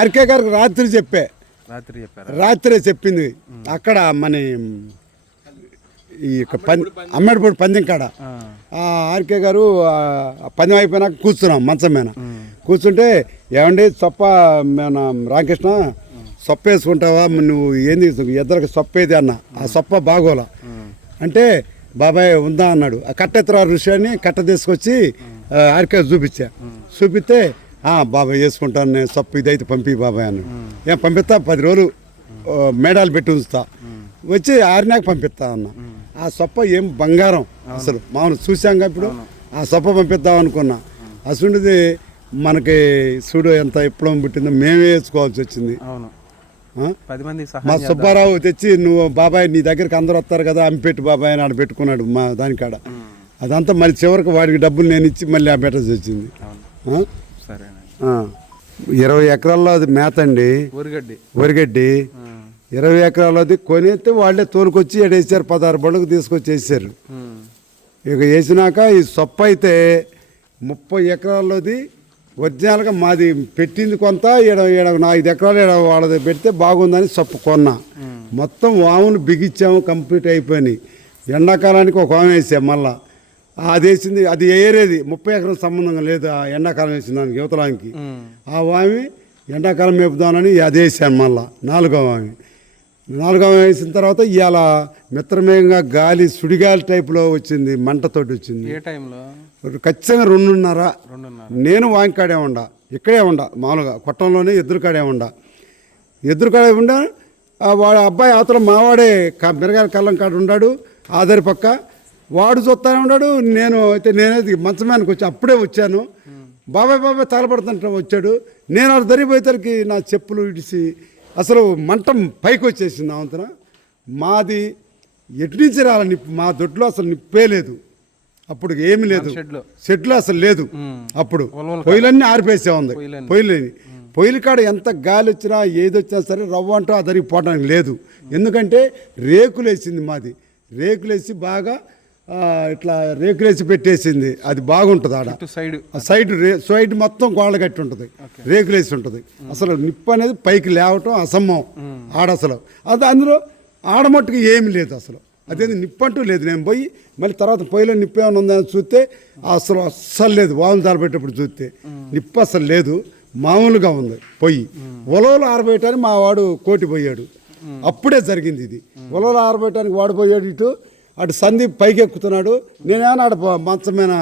RK గారికి రాత్రి రాత్రే చెప్పింది అక్కడ మన ఈ అమ్మడిపూడి పందెం కాడ ఆర్కే గారు పందెం అయిపోయినాక కూర్చున్నాం మంచం మీద కూర్చుంటే ఏమండి సొప్ప మన రామకృష్ణ సొప్ప వేసుకుంటావా నువ్వు ఏంది ఇద్దరికి సొప్ప ఏది అన్న ఆ సొప్ప బాగోలా అంటే బాబాయ్ ఉందా అన్నాడు ఆ కట్టెత్తర ఋషి కట్ట తీసుకొచ్చి ఆర్కే చూపిస్తే బాబాయ్ వేసుకుంటాను నేను సొప్ప ఇదైతే పంపి బాబాయ్ అన్నాడు ఏం పంపిస్తా 10 రోజులు మేడాలు పెట్టి ఉంచుతా వచ్చి ఆరినాక పంపిస్తా అన్న ఆ సొప్ప ఏం బంగారం అసలు మామూలు చూసాంగా ఇప్పుడు ఆ సొప్ప పంపిద్దాం అనుకున్నా అసలుది మనకి చూడు ఎంత ఎప్పుడో పుట్టిందో మేమే వేసుకోవాల్సి వచ్చింది. మా సుబ్బారావు తెచ్చి నువ్వు బాబాయ్ నీ దగ్గరికి అందరూ వస్తారు కదా అమ్మిపెట్టు బాబాయ్ అని ఆడ పెట్టుకున్నాడు మా దానికాడ అదంతా మళ్ళీ చివరికి వాడికి డబ్బులు నేను ఇచ్చి మళ్ళీ ఆ పెట్టాల్సి వచ్చింది. 20 ఎకరాల్లో అది మేత అండి వరిగడ్డి 20 ఎకరాలది కొనేస్తే వాళ్ళే తోలుకొచ్చి వేసారు 16 బండ్లకు తీసుకొచ్చి వేసారు. ఇక వేసినాక ఈ సొప్ప అయితే 30 ఎకరాల్లోది ఒరిజినల్గా మాది పెట్టింది కొంత 5 ఎకరాలు వాళ్ళది పెడితే బాగుందని సొప్ప కొన్నా మొత్తం వామును బిగించాము కంప్లీట్ అయిపోయినాయి. ఎండాకాలానికి ఒక వాము వేసాం మళ్ళా అది వేసింది అది ఏరేది 30 ఎకరాల సంబంధం లేదు ఆ ఎండాకాలం వేసిన దానికి యువతలానికి ఆ వామి ఎండాకాలం మేపుదామని అది వేసాను మళ్ళా 4వ వామి వేసిన తర్వాత ఇవాళ మిత్రమేయంగా గాలి సుడిగాలి టైపులో వచ్చింది మంటతోటి వచ్చింది. ఖచ్చితంగా 2:30 నేను వాంకాడే ఉండా ఇక్కడే ఉండా మామూలుగా కొట్టంలోనే ఎదురుకాడే ఉండా వాడు అబ్బాయి అవతల మావాడే మిరగాయల కళ్ళం కాడ ఉన్నాడు ఆధారి పక్క వాడు చూస్తానే ఉన్నాడు. నేనైతే మంచమానికి వచ్చి అప్పుడే వచ్చాను బాబాయ్ తగలబడుతుంటే వచ్చాడు. నేను అది దరిపోయేసరికి నా చెప్పులు ఇడిసి అసలు మంటం పైకి వచ్చేసింది. అవంతన మాది ఎటు నుంచి రాల నిప్పు మా దొడ్లో అసలు నిప్పే లేదు అప్పుడు ఏమి లేదు షెడ్లో అసలు లేదు. అప్పుడు పొయ్యిలన్నీ ఆరిపేసే ఉంది పొయ్యిల కాడ ఎంత గాలి వచ్చినా ఏది వచ్చినా సరే రవ్వ అంటూ అదరికి పోవడానికి లేదు. ఎందుకంటే రేకులేసింది మాది రేకులేసి బాగా ఇట్లా రేకులేసి పెట్టేసింది అది బాగుంటుంది ఆడ సైడ్ మొత్తం గోళ్ళ కట్టి ఉంటుంది రేకులేసి ఉంటుంది. అసలు నిప్పు అనేది పైకి లేవటం అసంభవం ఆడ అసలు అది అందులో ఆడమట్టుకు ఏమి లేదు అసలు అదేంది నిప్పంటూ లేదు. నేను పోయి మళ్ళీ తర్వాత పొయ్యిలో నిప్పు ఏమైనా ఉందని చూస్తే అస్సలు లేదు. వాములు దారిపెట్టేటప్పుడు చూస్తే నిప్పు అసలు లేదు మామూలుగా ఉంది. పొయ్యి ఉలవలు ఆరబోయటానికి మా వాడు కోటి పోయాడు అప్పుడే జరిగింది ఇది. ఉలవలు ఆరబోయటానికి వాడు పోయాడు ఇటు అటు సందీప్ పైకి ఎక్కుతున్నాడు నేనేమన్నా ఆడ మంచమైన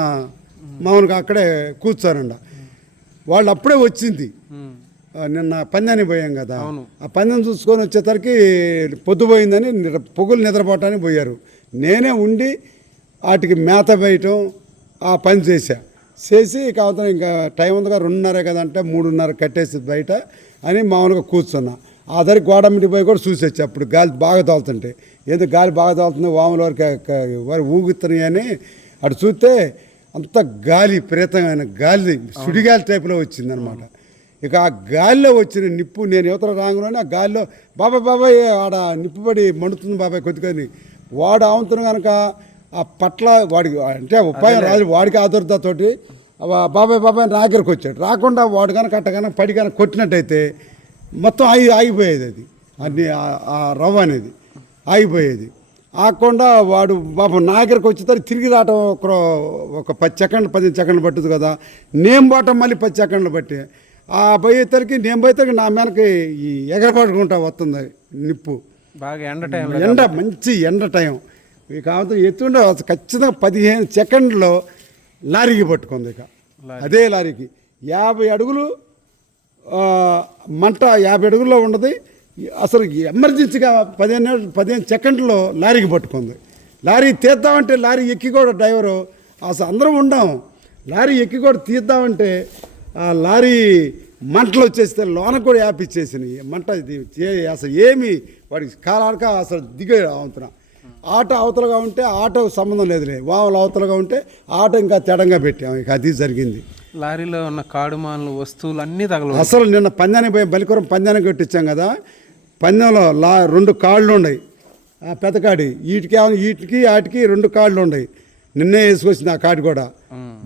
మామూలుగా అక్కడే కూర్చోనండ వాళ్ళు అప్పుడే వచ్చింది. నిన్న పందానికి పోయాం కదా ఆ పందెం చూసుకొని వచ్చేసరికి పొద్దుపోయిందని పొగులు నిద్రపోవటానికి పోయారు. నేనే ఉండి వాటికి మేత వేయటం ఆ పని చేసి కావతం ఇంకా టైం ఉందిగా 2:30 కదంటే 3:30 కట్టేసి బయట అని మామూలుగా కూర్చున్నా. ఆ దరి గోడమిటి పోయి కూడా చూసి వచ్చి అప్పుడు గాలి బాగా తోలుతుంటే ఏదో గాలి బాగా తోలుతుంది వాముల వరకు ఊగుతున్నాయి అని అటు చూస్తే అంత గాలి విపరీతమైన గాలి సుడిగాలి టైపులో వచ్చిందనమాట. ఇక ఆ గాలిలో వచ్చిన నిప్పు నేను యువతల రాగానే ఆ గాలిలో బాబాయ్ ఆడ నిప్పు పడి మండుతుంది బాబాయ్ కొద్దిగా వాడు ఆవుతున్న కనుక ఆ పట్ల వాడికి అంటే ఉపాయం రాజు వాడికి ఆదుర్దతోటి బాబాయ్ నా దగ్గరకు వచ్చాడు. రాకుండా వాడు కనుక అట్ట కనుక పడి కనుక కొట్టినట్టయితే మొత్తం ఆగిపోయేది అది అన్ని ఆ రవ్వ అనేది ఆగిపోయేది. ఆగకుండా వాడు నా దగ్గరకు వచ్చేసరికి తిరిగి రావటం ఒక 10 సెకండ్లు 15 సెకండ్లు పట్టుదు కదా. నేను పోవటం మళ్ళీ 10 సెకండ్లు బట్టి ఆ పోయేసరికి నేను పోయేసరికి నా మీదకి ఈ ఎగరపడుకుంటా వస్తుంది నిప్పు బాగా ఎండ మంచి ఎండ టైం. కాకపోతే ఎత్తుండే ఖచ్చితంగా 15 సెకండ్లో లారీకి పట్టుకుంది. ఇక అదే లారీకి 50 అడుగులు మంట 50 అడుగుల్లో ఉండదు. అసలు ఎమర్జెన్సీగా 15 సెకండ్లో లారీకి పట్టుకుంది. లారీ తీద్దామంటే లారీ ఎక్కి కూడా డ్రైవరు అసలు అందరం ఉండాము లారీ ఎక్కి కూడా తీద్దామంటే ఆ లారీ మంటలు వచ్చేస్తే లోనకు కూడా యాపిచ్చేసినాయి మంట. అసలు ఏమి వాడికి కాలాడక అసలు దిగే అవుతున్నా. ఆటో అవతలగా ఉంటే ఆటోకు సంబంధం లేదులే వాములు అవతలగా ఉంటే ఆటో ఇంకా తెడంగా పెట్టాము. ఇక అది జరిగింది. లారీలో ఉన్న కాడుమానులు వస్తువులు అన్నీ తగల అసలు నిన్న పందానికి పోయి బలిపురం పందానికి కొట్టించాం కదా. పందెంలో 2 కాళ్ళు ఉన్నాయి ఆ పెద్దకాడి వీటికి వాటికి 2 కాళ్ళు ఉన్నాయి. నిన్నే వేసుకొచ్చింది ఆ కాడి కూడా.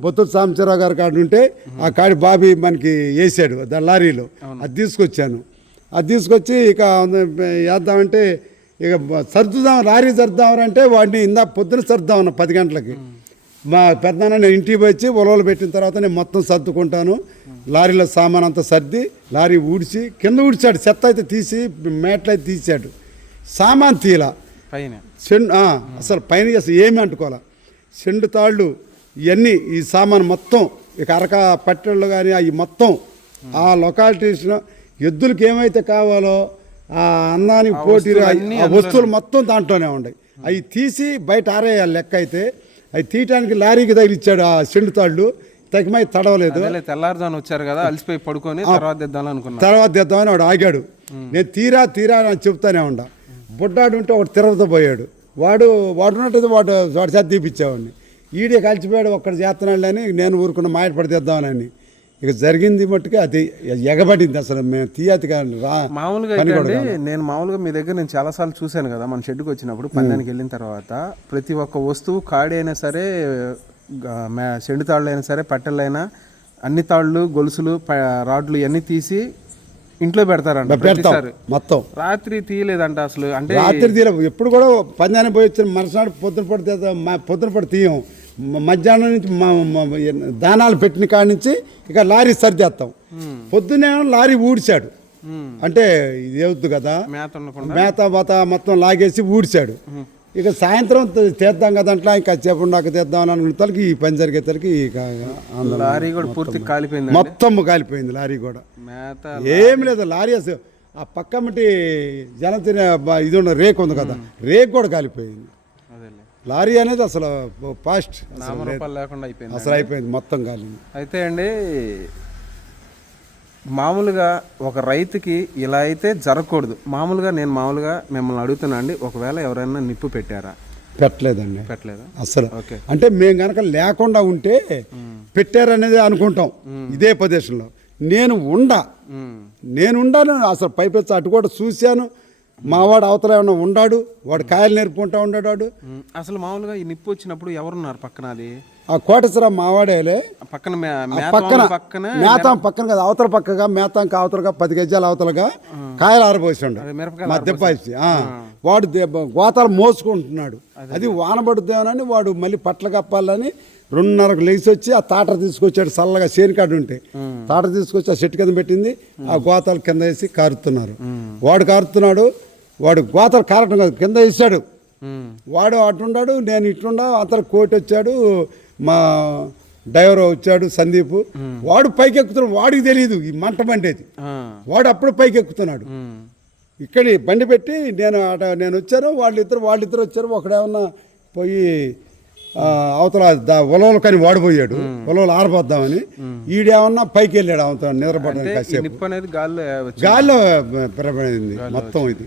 బొత్తు సాంబశివరావు గారి కాడి ఉంటే ఆ కాడి బాబీ మనకి వేసాడు లారీలో. అది తీసుకొచ్చాను. అది తీసుకొచ్చి ఇక వేద్దామంటే ఇక సర్దుదాం, లారీ సర్దుదామంటే వాడిని పొద్దున సర్దుదామన్నా 10 గంటలకి. మా పెద్దనాన్న నేను ఇంటికి వచ్చి ఉలవలు పెట్టిన తర్వాత నేను మొత్తం సర్దుకుంటాను. లారీలో సామాన్ అంతా సర్ది లారీ ఊడ్చి కింద ఊడ్చాడు, చెత్త అయితే తీసి మేట్లు అయితే తీసాడు, సామాన్ తీలా పైన అసలు పైన అసలు ఏమీ అంటుకోవాలా. చెండు తాళ్ళు ఇవన్నీ ఈ సామాన్ మొత్తం ఇక అరక పట్టెళ్ళు కానీ అవి మొత్తం ఆ లొకాలిటీస్లో ఎద్దులకి ఏమైతే కావాలో ఆ అందానికి పోటీ ఆ వస్తువులు మొత్తం దాంట్లోనే ఉన్నాయి. అవి తీసి బయట ఆరేయాలి. లెక్క అయితే అవి తీయటానికి లారీకి తగిలిచ్చాడు ఆ చెండు తాళ్ళు. తగిమై తడవలేదు. తెల్లారుజాను వచ్చారు కదా, అలసిపోయి పడుకొని తర్వాత తెద్దామని వాడు ఆగాడు. నేను తీరా అని చెప్తానే ఉండా. బుడ్డాడు ఉంటే ఒకటి తిరగతో పోయాడు. వాడు ఉన్నట్టు వాడు చేత తీపిచ్చేవాడిని. ఈడే కలిసిపోయాడు, ఒక్కడు చేస్తున్నాడు అని నేను ఊరుకున్న మాయట పడి తెద్దామని. ఇక జరిగింది మట్టుకు అది ఎగబడింది. అసలు మేము తీయతి మామూలుగా నేను మీ దగ్గర నేను చాలాసార్లు చూశాను కదా, మన షెడ్కి వచ్చినప్పుడు పందానికి వెళ్ళిన తర్వాత ప్రతి ఒక్క వస్తువు కాడి అయినా సరే, చెండు తాళ్ళు అయినా సరే, పట్టెలైనా అన్ని తాళ్ళు, గొలుసులు, రాడ్లు ఇవన్నీ తీసి ఇంట్లో పెడతారంట. మొత్తం రాత్రి తీయలేదంట అసలు. అంటే రాత్రి తీయలేదు. ఎప్పుడు కూడా పందానికి పోయి వచ్చిన మరుసనాడు పొద్దున పడి తీయం. మధ్యాహ్నం నుంచి దానాలు పెట్టిన కాడి నుంచి ఇక లారీ సర్దేస్తాం. పొద్దున్నే లారీ ఊడ్చాడు. అంటే ఇది అవుతుంది కదా, మేత మొత్తం లాగేసి ఊడ్చాడు. ఇక సాయంత్రం తీద్దాం కదా అట్లా ఇంకా చెప్పండి తీద్దాం అని అనుకునేసరికి ఈ పని జరిగేసరికి లారీ కూడా పూర్తి కాలిపోయింది. మొత్తం కాలిపోయింది లారీ కూడా. ఏమి లేదు లారీ అసలు ఆ పక్క మట్టి జనం తినే ఇది ఉన్న రేకు ఉంది కదా, రేకు కూడా కాలిపోయింది. లారీ అనేది అసలు ఫాస్ట్ లేకుండా అయిపోయింది. అసలు అయిపోయింది, మొత్తం కాలింది. అయితే అండి మామూలుగా ఒక రైతుకి ఇలా అయితే జరగకూడదు. నేను మామూలుగా మిమ్మల్ని అడుగుతున్నా అండి, ఒకవేళ ఎవరైనా నిప్పు పెట్టారా? పెట్టలేదండి. పెట్టలేదా అసలు? అంటే మేము కనుక లేకుండా ఉంటే పెట్టారనేది అనుకుంటాం. ఇదే ప్రదేశంలో నేనుండాను. అసలు పైపెచ్చ అటు కూడా చూశాను. మావాడు అవతల ఏమన్నా ఉన్నాడు, వాడు కాయలు నేర్పుకుంటా ఉన్నాడు వాడు. అసలు మామూలుగా ఈ నిప్పు వచ్చినప్పుడు ఎవరున్నారు పక్కన? అది ఆ కోటేశ్వర మావాడేలే పక్కన మేతాం పక్కన కదా, అవతల పక్కగా మేతాంకి అవతలగా 10 గజాల అవతలగా కాయలు ఆరబోసిండు దెబ్బాసి. వాడు గోతాలు మోసుకుంటున్నాడు. అది వానబడుద్దేమోనని వాడు మళ్ళీ పట్ల కప్పాలని 2:30కు లేచి వచ్చి ఆ తాట తీసుకొచ్చాడు. చల్లగా చేనికాడు ఉంటే తాట తీసుకొచ్చి ఆ చెట్టు కింద పెట్టింది. ఆ గోతాలు కింద వేసి కారుతున్నారు. వాడు కారుతున్నాడు. వాడు గోతాలు కారటం కాదు, కింద వేసాడు. వాడు అటుండాడు, నేను ఇటుండా. అతను కోటి వచ్చాడు, మా డ్రైవర్ వచ్చాడు సందీప్. వాడు పైకి ఎక్కుతున్నాడు. వాడికి తెలియదు ఈ మంట బండేది. వాడు అప్పుడు పైకి ఎక్కుతున్నాడు. ఇక్కడ బండి పెట్టి నేను వచ్చాను, వాళ్ళిద్దరు వచ్చారు. ఒకడేమన్నా పోయి అవతల ఉలవలు కానీ వాడిపోయాడు, ఉలవలు ఆరిపోద్దామని. ఈడేమన్నా పైకి వెళ్ళాడు అవతల నిద్రపడడానికి. కాసేపు గాలిలో ప్రబడింది మొత్తం. ఇది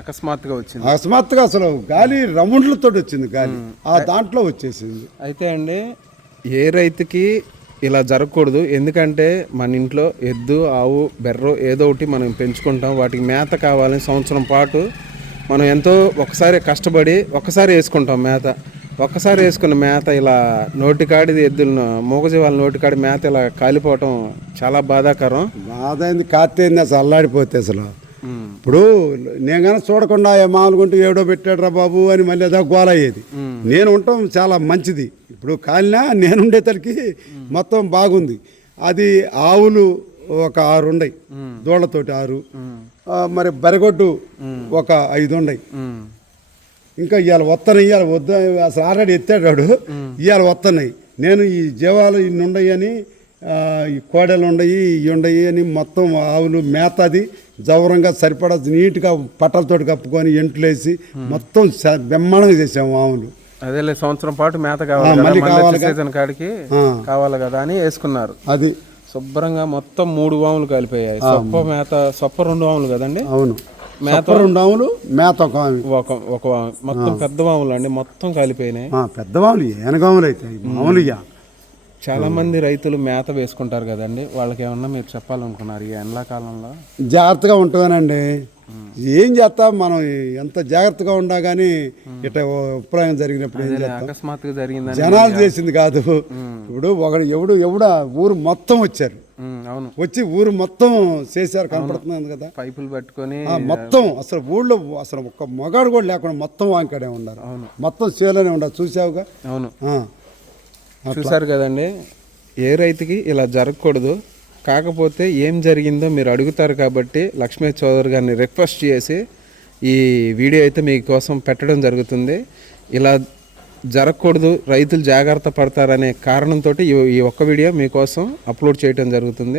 అకస్మాత్తుగా అసలు గాలి రౌండ్లతో వచ్చింది. గాలి ఆ దాంట్లో వచ్చేసింది. అయితే అండి ఏ రైతుకి ఇలా జరగకూడదు. ఎందుకంటే మన ఇంట్లో ఎద్దు, ఆవు, బెర్ర ఏదో ఒకటి మనం పెంచుకుంటాం. వాటికి మేత కావాలని సంవత్సరం పాటు మనం ఎంతో ఒకసారి కష్టపడి ఒక్కసారి వేసుకుంటాం మేత. ఒక్కసారి వేసుకున్న మేత ఇలా నోటికాడిది, ఎద్దులను మూగజీవాల నోటికాడి మేత ఇలా కాలిపోవటం చాలా బాధాకరం. బాధ అయింది, కాత్తేంది అసలు అల్లాడిపోతే. అసలు ఇప్పుడు నేను కానీ చూడకుండా మామూలుకుంటే ఏడో పెట్టాడు రా బాబు అని మళ్ళీ ఏదో గోల అయ్యేది. నేను ఉండటం చాలా మంచిది. ఇప్పుడు కాలినా నేను ఉండేసరికి మొత్తం బాగుంది. అది ఆవులు ఒక 6 ఉన్నాయి, దూడలతోటి 6. మరి బరిగొడ్డు ఒక 5 ఉన్నాయి. ఇంకా ఇవాళ ఇవాళ వద్ద అసలు ఆల్రెడీ ఎత్తాడు. ఇవాళ వస్తున్నాయి. నేను ఈ జీవాలు ఇన్ని ఉన్నాయి అని, ఈ కోడలు ఉన్నాయి, ఇవి ఉన్నాయి అని మొత్తం ఆవులు మేత అది జవరంగా సరిపడా నీట్గా పట్టలతోటి కప్పుకొని ఎంట్లేసి మొత్తం బ్రహ్మాండంగా చేసాము ఆవులు. అదే సంవత్సరం పాటు మేత కావాలి, సీజన్ కాడికి కావాలి కదా అని వేసుకున్నారు. అది శుభ్రంగా మొత్తం 3 వాములు కాలిపోయాయి. సొప్ప 2 వాములు కదండి? అవును, మేత 2 ఆవులు, మేత ఒక మొత్తం పెద్ద వాములు అండి, మొత్తం కాలిపోయినాయి. పెద్ద వాములు ఏనగాములు అయితే మామూలుగా. చాలా మంది రైతులు మేత వేసుకుంటారు కదండి, వాళ్ళకి ఏమన్నా మీరు చెప్పాలనుకున్నారు ఈ ఎండాకాలంలో? జాగ్రత్తగా ఉంటుందనండి. ఏం చేస్తాం మనం, ఎంత జాగ్రత్తగా ఉన్నా కానీ ఇట్లా విప్లవం జరిగినప్పుడు ఏం చేస్తాం. అకస్మాత్తుగా జరిగిందని జనాలు చేసింది కాదు. ఇప్పుడు ఎవడ ఊరు మొత్తం వచ్చారు, అవును, వచ్చి ఊరు మొత్తం చేశారు, కనపడుతుంది కదా, పైపులు పట్టుకొని మొత్తం అసలు ఊళ్ళో అసలు ఒక్క మగాడు కూడా లేకుండా మొత్తం వాంకాడే ఉన్నారు, మొత్తం చేలోనే ఉన్నారు. చూసావుగా. అవును, చూసారు కదండి. ఏ రైతుకి ఇలా జరగకూడదు. కాకపోతే ఏం జరిగిందో మీరు అడుగుతారు కాబట్టి లక్ష్మీ చౌదరి గారిని రిక్వెస్ట్ చేసి ఈ వీడియో అయితే మీకోసం పెట్టడం జరుగుతుంది. ఇలా జరగకూడదు, రైతులు జాగ్రత్త పడతారనే కారణంతో ఈ ఒక్క వీడియో మీకోసం అప్లోడ్ చేయడం జరుగుతుంది.